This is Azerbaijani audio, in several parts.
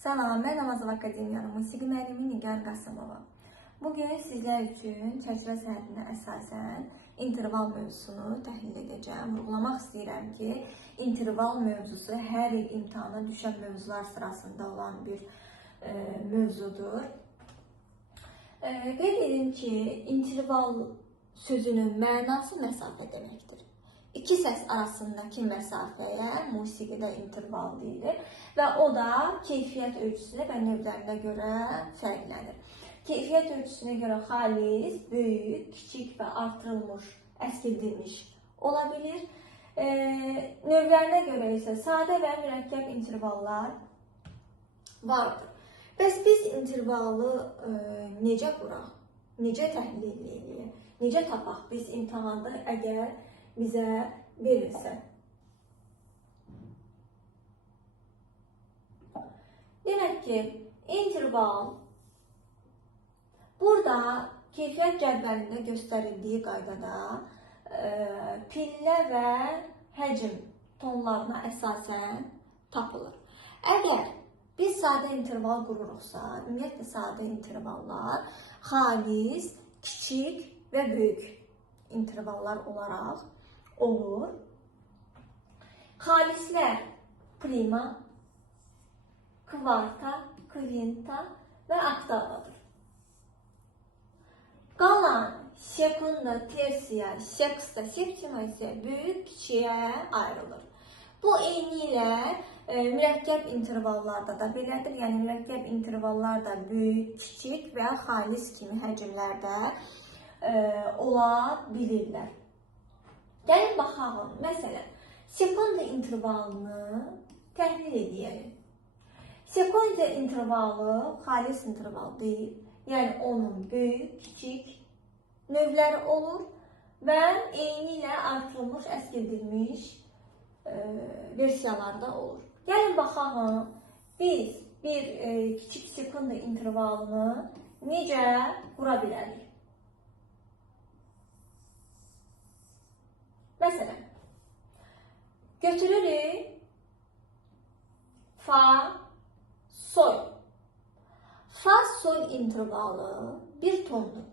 Salam, mən Namazov Akademiyanın musiqi müəllimi Nigar Qasımova. Bugün sizlər üçün çərçivə sənətinə əsasən interval mövzusunu təhlil edəcəm. Vurğulamaq istəyirəm ki, interval mövzusu hər il imtahana düşən mövzular sırasında olan bir mövzudur. Qeyd edim ki, interval sözünün mənası məsafə deməkdir. İki səs arasındakı məsafəyə musiqidə interval deyilir və o da keyfiyyət ölçüsünə və növlərinə görə fərqlənir. Keyfiyyət ölçüsünə görə xalis, böyük, kiçik və artırılmış, əskildilmiş ola bilir. Növlərinə görə isə sadə və mürəkkəb intervallar vardır. Bəs biz intervalı necə quraq, necə təhlil edək, necə tapaq biz imtahanda əgər bizə verilsə? Demək ki, interval burada keyfiyyət cədvəlində göstərildiyi qaydada pillə və həcm tonlarına əsasən tapılır. Əgər biz sadə interval qururuqsa, ümumiyyətlə sadə intervallar xalis, kiçik və böyük intervallar olaraq olur. Xalislər prima, kvarta, kvinta və oktavadır. Qalan sekunda, tersiya, seksta, septima isə böyük, kiçiyə ayrılır. Bu eyni ilə mürəkkəb intervallarda da belədir. Yəni mürəkkəb intervallar da böyük, kiçik və xalis kimi həcmlərdə ola bilirlər. Gəlin baxalım. Məsələn, sekunda intervalını təhlil edəlim. Sekunda intervalı xalis interval deyil. Yəni onun böyük, kiçik növləri olur və eyni ilə artırılmış, əskildilmiş versiyalarda olur. Gəlin baxalım, biz bir kiçik sekunda intervalını necə qura bilərik? Məsələn, götürürük fa, sol. Fa, sol intervalı bir tondur.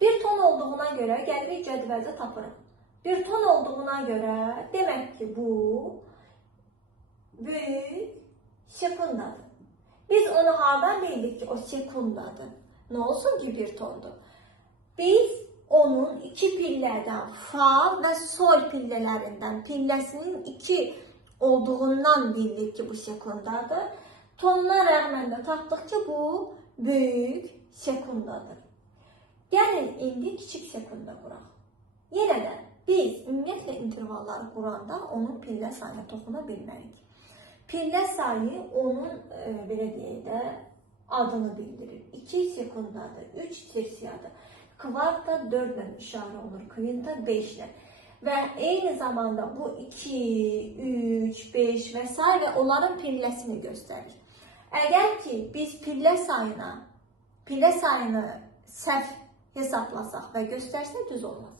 Bir ton olduğuna görə gəlirik cədvəldə tapırıq. Bir ton olduğuna görə demək ki, bu böyük sekundadır. Biz onu hardan bildik ki, o sekundadır? Nə olsun ki, bir tondur? Biz onun iki pillədən, fa və sol pillələrindən, pilləsinin iki olduğundan bildik ki, bu sekundadır. Tonuna rəğmən də tapdıq ki, bu böyük sekundadır. Gəlin, indi kiçik sekunda quraq. Yenə də biz ümumiyyətlə intervalları quranda onun pillə sayına toxuna bilmərik. Pillə sayı onun, belə deyək də, adını bildirir. 2 sekundadır, 3 tersiyadır. Kvarta 4 ilə işarə olur, kvinta 5 ilə. Və eyni zamanda bu 2, 3, 5 və s. və onların pilləsini göstərir. Əgər ki, biz pillə sayını səhv hesablasaq və göstərsək düz olmaz.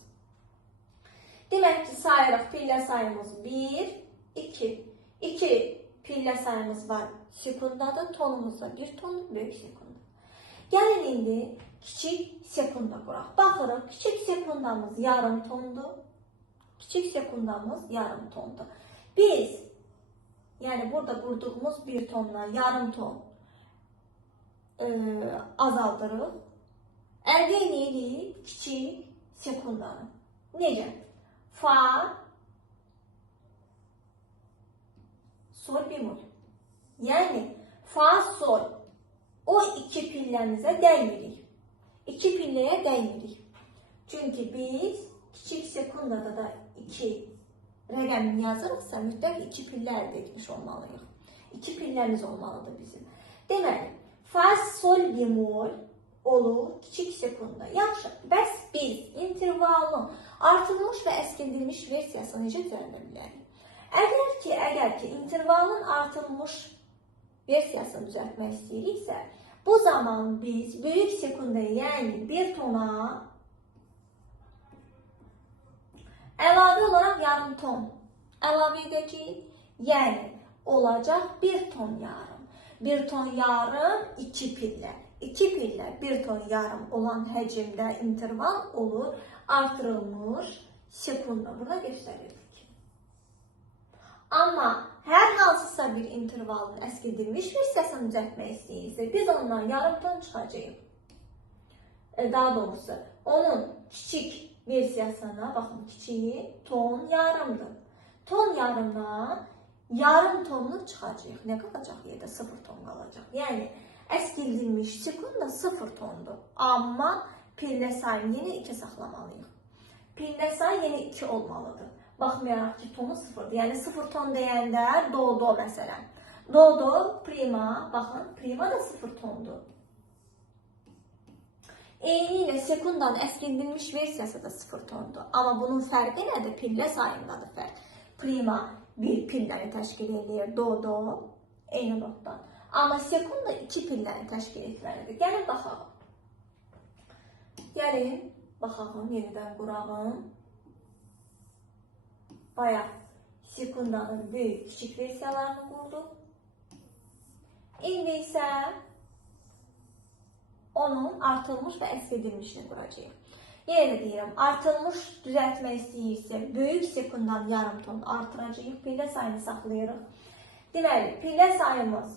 Demək ki, sayırıq pillə sayımız 1, 2. 2 pillə sayımız var sekundadır, tonumuz da 1 ton, böyük sekunda. Gəlin indi kiçik sekunda quraq. Baxırıq, kiçik sekundamız yarım tondur. Kiçik sekundamız yarım tondur. Biz, yəni burada qurduğumuz 1 tonla yarım ton azaldırıq. Əldə edirik kiçik sekundanı. Necə? Fa, sol, bemol. Yəni, fa, sol. O iki pilləmizə dəymirik. İki pilləyə dəymirik. Çünki biz kiçik sekundada da 2 rəqəmini yazırıqsa, mütləq 2 pillə əldə etmiş olmalıyıq. 2 pilləmiz olmalıdır bizim. Deməli, fa, sol, bemol olur kiçik sekunda. Yaxşı, bəs biz intervalın artırılmış və əskildilmiş versiyasını necə düzəldə bilərik? Əgər ki, intervalın artırılmış versiyasını düzəltmək istəyiriksə, bu zaman biz böyük sekundaya, yəni 1 tona əlavə olaraq yarım ton əlavə edəcəyik. Yəni olacaq 1 ton yarım. 1 ton yarım 2 pillə. 2 pillə 1 ton yarım olan həcmdə interval olur. Artırılmış sekunda. Burada göstərildik. Amma hər hansısa bir intervalın əskildilmiş hissəsini düzəltmək istəyirsə, biz ondan yarım ton çıxacağıq. Daha doğrusu, onun kiçik versiyasına, baxın, kiçiyi ton yarımdır. Ton yarımdan yarım tonluq çıxacaq. Nə qalacaq yerdə? 0 ton qalacaq. Yəni, əskildilmiş sekunda 0 tondur. Amma pillə sayını yenə 2 saxlamalıyıq. Pillə sayı yenə 2 olmalıdır. Baxmayaraq ki, tonu 0'dır. Yəni, 0 ton deyəndə do məsələn. Do, prima, baxın, prima da 0 tondur. Eyni ilə sekundanın əskildilmiş versiyası da 0 tondur. Amma bunun fərqi nədir? Pillə sayındadır fərq. Prima bir pilləni təşkil edir, do, eyni notdan. Amma sekunda 2 pilləni təşkil etməlidir. Gəlin, baxaq. Gəlin, baxağım, yenidən qurağım. Bayaq sekundanın böyük, kiçik versiyalarını qurduq. İndi isə onun artılmış və əskildilmişini quracağıq. Yenə də deyirəm, artılmış düzəltmək istəyirsə, böyük sekundan yarım ton artıracağıq, pillə sayını saxlayırıq. Deməli, pillə sayımız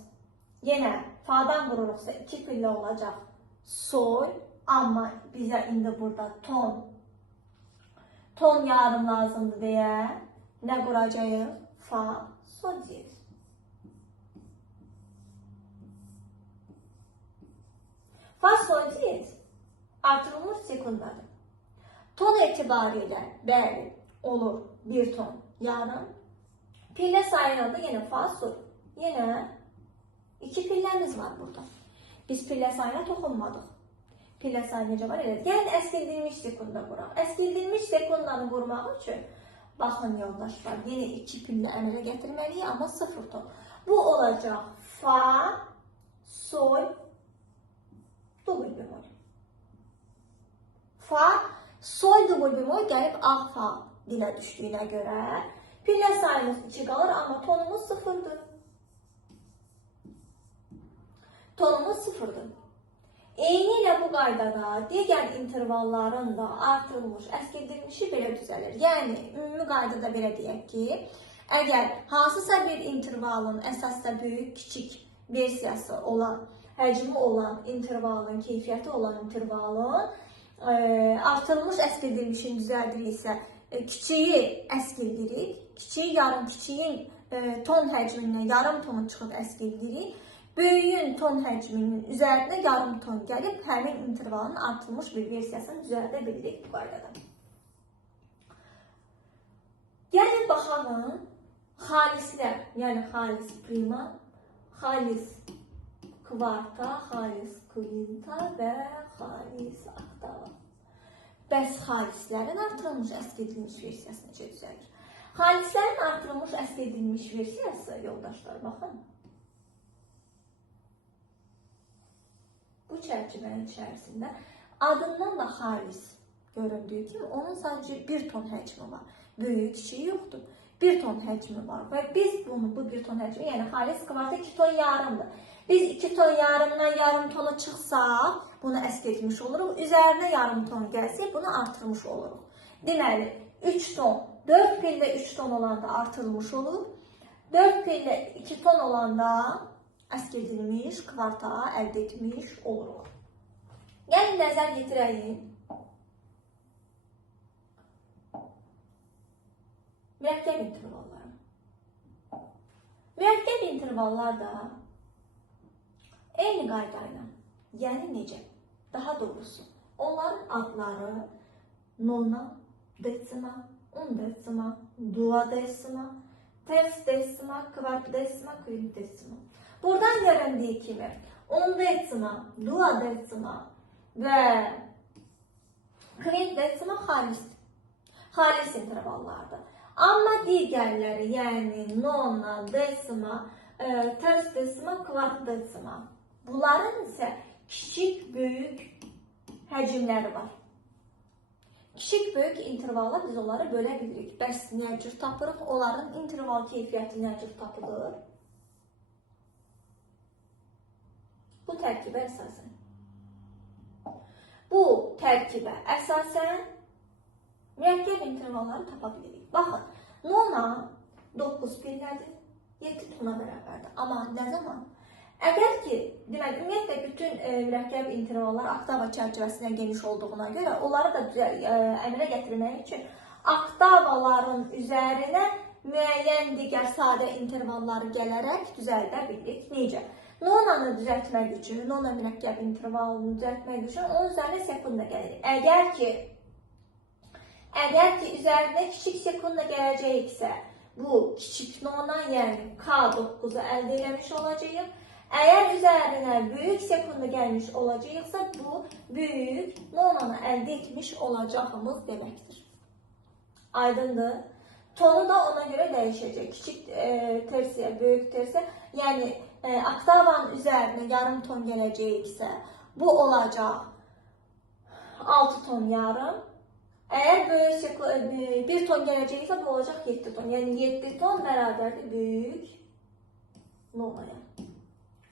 yenə fadan qururuqsa 2 pillə olacaq sol, amma bizə indi burada ton yarım lazımdır deyə nə quracağıq? Fa, sol diyez. Fa, sol diyez artırılmış sekundadır. Ton etibarilə bəli olur 1 ton yarım. Pillə sayının da yenə fa, sol. Yenə 2 pilləmiz var burada. Biz pillə sayına toxunmadıq. Pillə sayı necə var? Gəlin, əskildilmiş sekunda quraq. Əskildilmiş sekundanı qurmaq üçün, baxın yoldaşlar, yenə 2 pillə əmələ gətirməliyik, amma 0 ton. Bu olacaq fa, sol, dubl bemol. Fa, sol, dubl bemol gəlib ağ fa dilə düşdüyünə görə pillə sayımız 2 qalır, amma tonumuz 0'dır. Tonumuz 0'dır. Eyni ilə bu qaydada digər intervalların da artırılmış, əskildilmişi belə düzəlir. Yəni, ümumi qaydada belə deyək ki, əgər hansısa bir intervalın əsasda böyük, kiçik versiyası olan, həcmi olan intervalın, keyfiyyəti olan intervalın artırılmış, əskildilmişini düzəldiriksə, kiçiyi əskildirik, kiçiyi yarım, kiçiyin ton həcmindən yarım tonu çıxıb əskildirik. Böyüyün ton həcminin üzərinə yarım ton gəlib, həmin intervalın artırılmış bir versiyasını düzəldə bilirik bu qaydada. Gəlin, baxalım, xalislər, yəni xalis prima, xalis kvarta, xalis kvinta və xalis oktava. Bəs xalislərin artırılmış, əskildilmiş versiyası necə düzəlir? Xalislərin artırılmış, əskildilmiş versiyası, yoldaşlar, baxın. Bu çərçivənin içərisində adından da xalis göründüyü kimi onun sadəcə 1 ton həcmi var. Böyük, kiçiyi yoxdur. 1 ton həcmi var və biz bunu, bu 1 ton həcmi, yəni xalis kvarta 2 ton yarımdır. Biz 2 ton yarımdan yarım tona çıxsaq, bunu əskilmiş oluruq. Üzərinə yarım ton gəlsək, bunu artırmış oluruq. Deməli, 3 ton, 4 pillə 3 ton olanda artırılmış olur. 4 pillə 2 ton olanda əskildilmiş kvarta əldə etmiş oluruq. Gəlin, nəzər yetirəyim. Mürəkkəb intervalları. Mürəkkəb intervallar da eyni qaydayla, yəni necə? Daha doğrusu, onların adları nona, desima, undesima, duodesima, tertsdesima, kvartdesima, kvintdesima. Buradan göründüyü kimi undesima, duodesima və kvintdesima xalis intervallardır. Amma digərləri, yəni nona, desima, tertsdesima, kvartdesima, bunların isə kiçik, böyük həcmləri var. Kiçik, böyük intervallar biz onları bölə bilirik. Bəs nə cür tapırıq? Onların interval keyfiyyəti nə cür tapılır? tərkibə əsasən. Bu tərkibə əsasən mürəkkəb intervalları tapa bilirik. Baxın, nona 9 pillədir, 7 tona bərabərdir. Amma nə zaman? Əgər ki, deməli, ümumiyyətlə bütün mürəkkəb intervallar oktava çərçivəsindən geniş olduğuna görə, onları da əmələ gətirmək üçün oktavaların üzərinə müəyyən digər sadə intervalları gələrək düzəldə bilirik. Necə? Nonanı düzəltmək üçün, nona mürəkkəb intervalını düzəltmək üçün onun üzərinə sekunda gəlir. Əgər ki, üzərinə kiçik sekunda gələcəksə, bu kiçik nona, yəni K9-u əldə eləmiş olacağıq. Əgər üzərinə böyük sekunda gəlmiş olacaqsa, bu böyük nonanı əldə etmiş olacağımız deməkdir. Aydındır. Tonu da ona görə dəyişəcək. Kiçik tersiya, böyük tersiya. Yəni, oktavanın üzərinə yarım ton gələcəksə, bu olacaq 6 ton yarım. Əgər böyük 1 ton gələcəksə, bu olacaq 7 ton. Yəni, 7 ton bərabərdir böyük nonaya.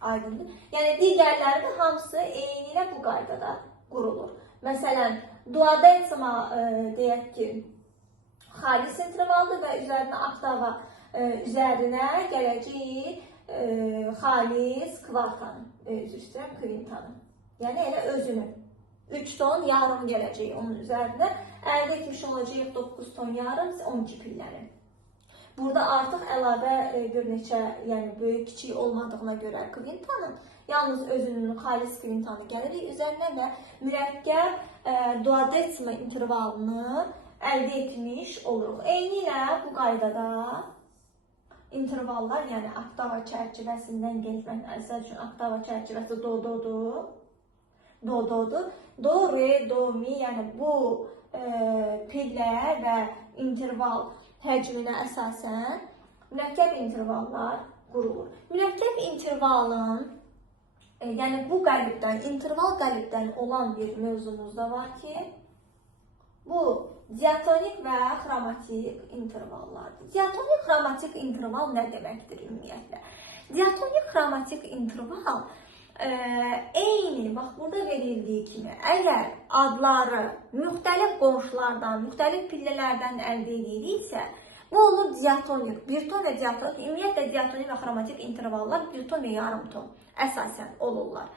Aydındır. Yəni, digərləri də hamısı eyni ilə bu qaydada qurulur. Məsələn, duodetsima deyək ki, xalis intervaldır və üzərinə oktava üzərinə gələcəyi xalis kvartanın, üzr istəyirəm, kvintanın. Yəni, elə özünü 3 ton yarım gələcəyi onun üzərinə əldə etmiş olacaq 9 ton yarım, 12 pilləri. Burada artıq əlavə bir neçə, yəni böyük, kiçik olmadığına görə kvintanın, yalnız özünün xalis kvintanı gəlirik üzərinə və mürəkkəb duodetsima intervalını əldə etmiş oluruq. Eyni ilə bu qaydada intervallar, yəni oktava çərçivəsindən getmək, məsəl üçün oktava çərçivəsi do-dodur, do-dodur, do, re, do, mi, yəni bu pillə və interval həcminə əsasən mürəkkəb intervallar qurulur. Mürəkkəb intervalın, yəni bu qəlibdən, interval qəlibdən olan bir mövzumuz da var ki, bu diatonik və xromatik intervallardır. Diatonik xromatik interval nə deməkdir ümumiyyətlə? Diatonik xromatik interval eyni, bax burada verildiyi kimi, əgər adları müxtəlif qonşulardan, müxtəlif pillələrdən əldə edilirsə, bu olur diatonik, bir ton və diatonik, ümumiyyətlə diatonik və xromatik intervallar bir ton və yarım ton əsasən olurlar.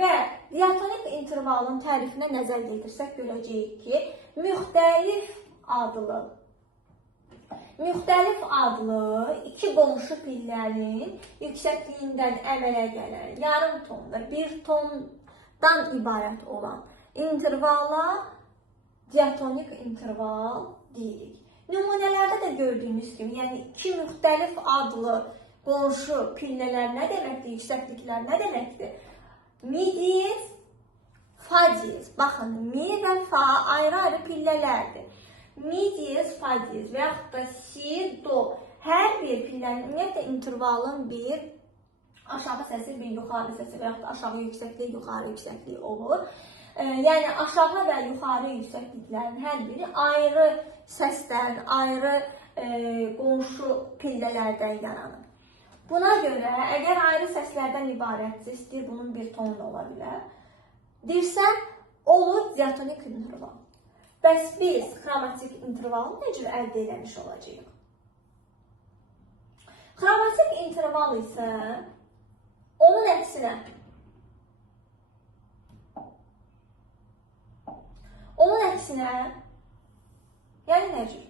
Və diatonik intervalın tərifinə nəzər yetirsək, görəcəyik ki, müxtəlif adlı iki qonşu pillərin yüksəkliyindən əmələ gələn yarım ton və bir tondan ibarət olan intervala diatonik interval deyirik. Nümunələrdə də gördüyümüz kimi, yəni iki müxtəlif adlı qonşu pillələr nə deməkdir, yüksəkliklər nə deməkdir? Mi diyez, fa diyez. Baxın, mi və fa ayrı-ayrı pillələrdir. Mi diyez, fa diyez və yaxud da si, do. Hər bir pillənin, ümumiyyətlə intervalın bir aşağı səsi, bir yuxarı səsi və yaxud da aşağı yüksəklik, yuxarı yüksəklik olur. Yəni aşağı və yuxarı yüksəkliklərin hər biri ayrı səsdən, ayrı qonşu pillələrdən yaranır. Buna görə, əgər ayrı səslərdən ibarətdir, istəyir bunun bir tonu da ola bilər, dirsə, olur diatonik interval. Bəs biz xromatik intervalı necə əldə eləmiş olacağıq? Xromatik interval isə onun əksinə, yəni necə?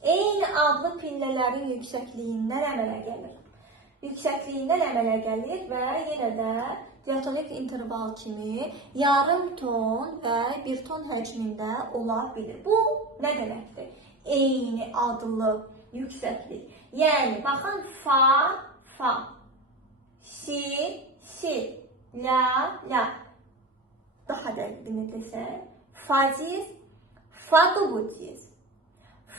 Eyni adlı pillələrin yüksəkliyindən əmələ gəlir və yenə də diatonik interval kimi yarım ton və bir ton həcmində ola bilir. Bu nə deməkdir? Eyni adlı yüksəklik. Yəni, baxın, fa, si, la. Daha dəqiqini desək, fa diyez, fa do diyez.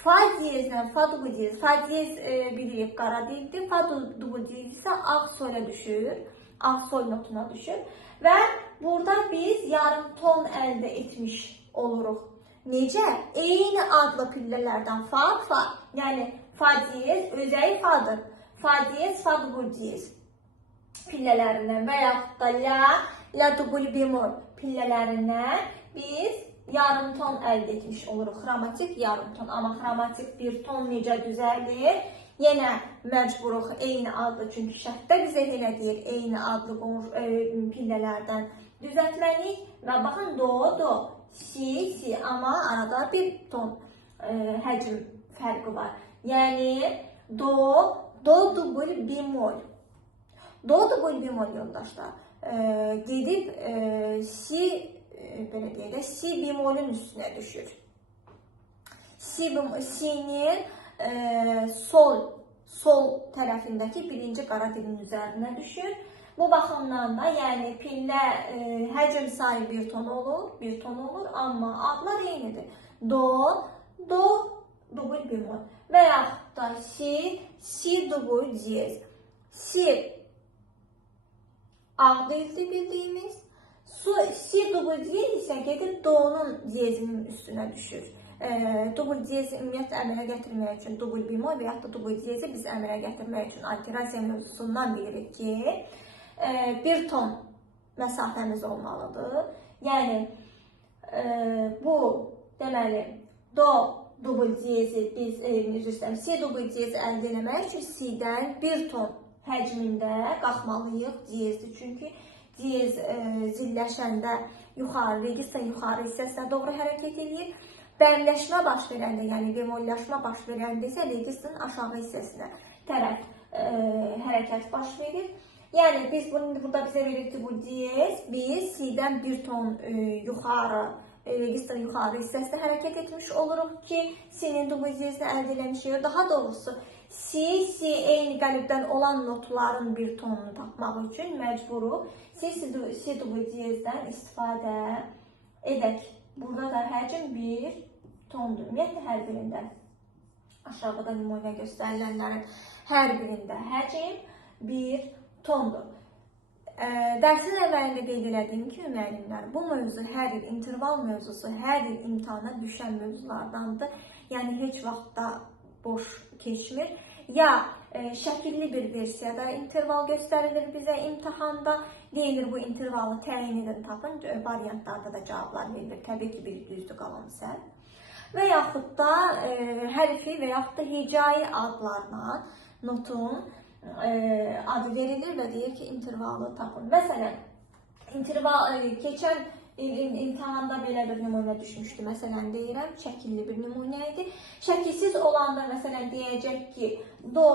Fa diyezlə fa do diyez. Fa diyez bilirik qara dildir. Fa do diyez isə ağ sola düşür. Ağ sol notuna düşür. Və burada biz yarım ton əldə etmiş oluruq. Necə? Eyni adlı pillələrdən fa. Yəni fa diyez özəyi fadır. fa diyez, fa dubul diyez pillələrindən və yaxud da la dubul bemol pillələrindən biz yarım ton əldə etmiş oluruq. Xromatik yarım ton. Amma xromatik bir ton necə düzəlir? Yenə məcburuq eyni adlı, çünki şərtdə bizə yenə deyir, eyni adlı pillələrdən düzəltməliyik. Və baxın, do, si, amma arada bir ton həcm fərqi var. Yəni, do dubul bemol. Do dubul bemol yoldaşlar. Gedib si, belə deyək də, si bemolun üstünə düşür. Si'nin sol tərəfindəki birinci qara dilin üzərinə düşür. Bu baxımdan da, yəni pillə həcm sayı bir ton olur, amma adlar eynidir. Do dubul bemol və yaxud da si dubul diyez. Si ağ dildir bildiyimiz. Si dubul diyez isə gedib do'nun diyezinin üstünə düşür. Dubul diyezi ümumiyyətlə əmələ gətirmək üçün dubul bemol və yaxud da dubul diyezi biz əmələ gətirmək üçün alterasiya mövzusundan bilirik ki, bir ton məsafəmiz olmalıdır. Yəni, bu deməli, do dubul diyezi biz, si dubul diyezi əldə etmək üçün si'dən bir ton həcmində qalxmalıyıq diyezdir. Çünki diyez zilləşəndə yuxarı, registrin yuxarı hissəsinə doğru hərəkət edir. Bərləşmə baş verəndə, yəni bemollaşma baş verəndə isə registrin aşağı hissəsinə tərəf hərəkət baş verir. Yəni, biz burada bizə verir ki, bu diyez, biz si'dən bir ton yuxarı, registrin yuxarı hissəsinə hərəkət etmiş oluruq ki, si'nin dubul diyezini əldə eləmişik. Daha doğrusu, si eyni qəlibdən olan notların bir tonunu tapmaq üçün məcburuq si dubul diyezdən istifadə edək. Burada da həcm bir tondur. Ümumiyyətlə, hər birində aşağıda nümunə göstərilənlərin hər birində həcm bir tondur. Dərsin əvvəlində qeyd elədiyim kimi, müəllimlər, bu mövzu hər il interval mövzusu, hər il imtahana düşən mövzulardandır. Yəni, heç vaxtda boş keçmir. Ya şəkilli bir versiyada interval göstərilir bizə imtahanda, deyilir bu intervalı təyin edin, tapın, variantlarda da cavablar verilir. Təbii ki, bir düzdür, qalan isə. Və yaxud da hərfi və yaxud da hecai adlarla notun adı verilir və deyir ki, intervalı tapın. Məsələn, keçən imtahanda belə bir nümunə düşmüşdü. Məsələn, deyirəm, şəkilli bir nümunə idi. Şəkilsiz olanda, məsələn, deyəcək ki, do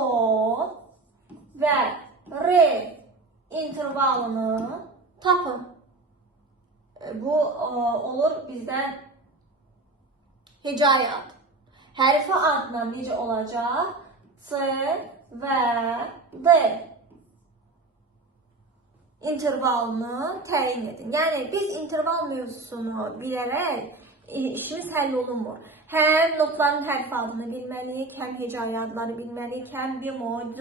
və re intervalını tapın. Bu olur bizdən hecai ad. Hərfi adla necə olacaq? C və D intervalını təyin edin. Yəni, biz interval mövzusunu bilərək işimiz həll olunmur. Həm notların hərfi adını bilməliyik, həm hecai adları bilməliyik, həm bemol,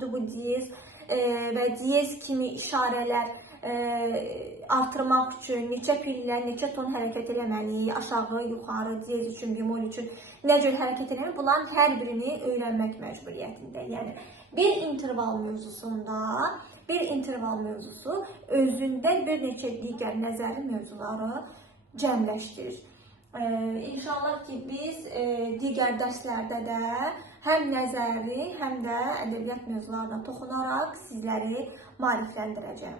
dubul diyez və diyez kimi işarələr artırmaq üçün neçə pillə, neçə ton hərəkət eləməliyik, aşağı, yuxarı, diyez üçün, bemol üçün nə cür hərəkət eləməliyik, bunların hər birini öyrənmək məcburiyyətində. Yəni, bir interval mövzusu özündə bir neçə digər nəzəri mövzuları cəmləşdirir. İnşallah ki, biz digər dərslərdə də həm nəzəri, həm də ədəbiyyat mövzularına toxunaraq sizləri maarifləndirəcəm.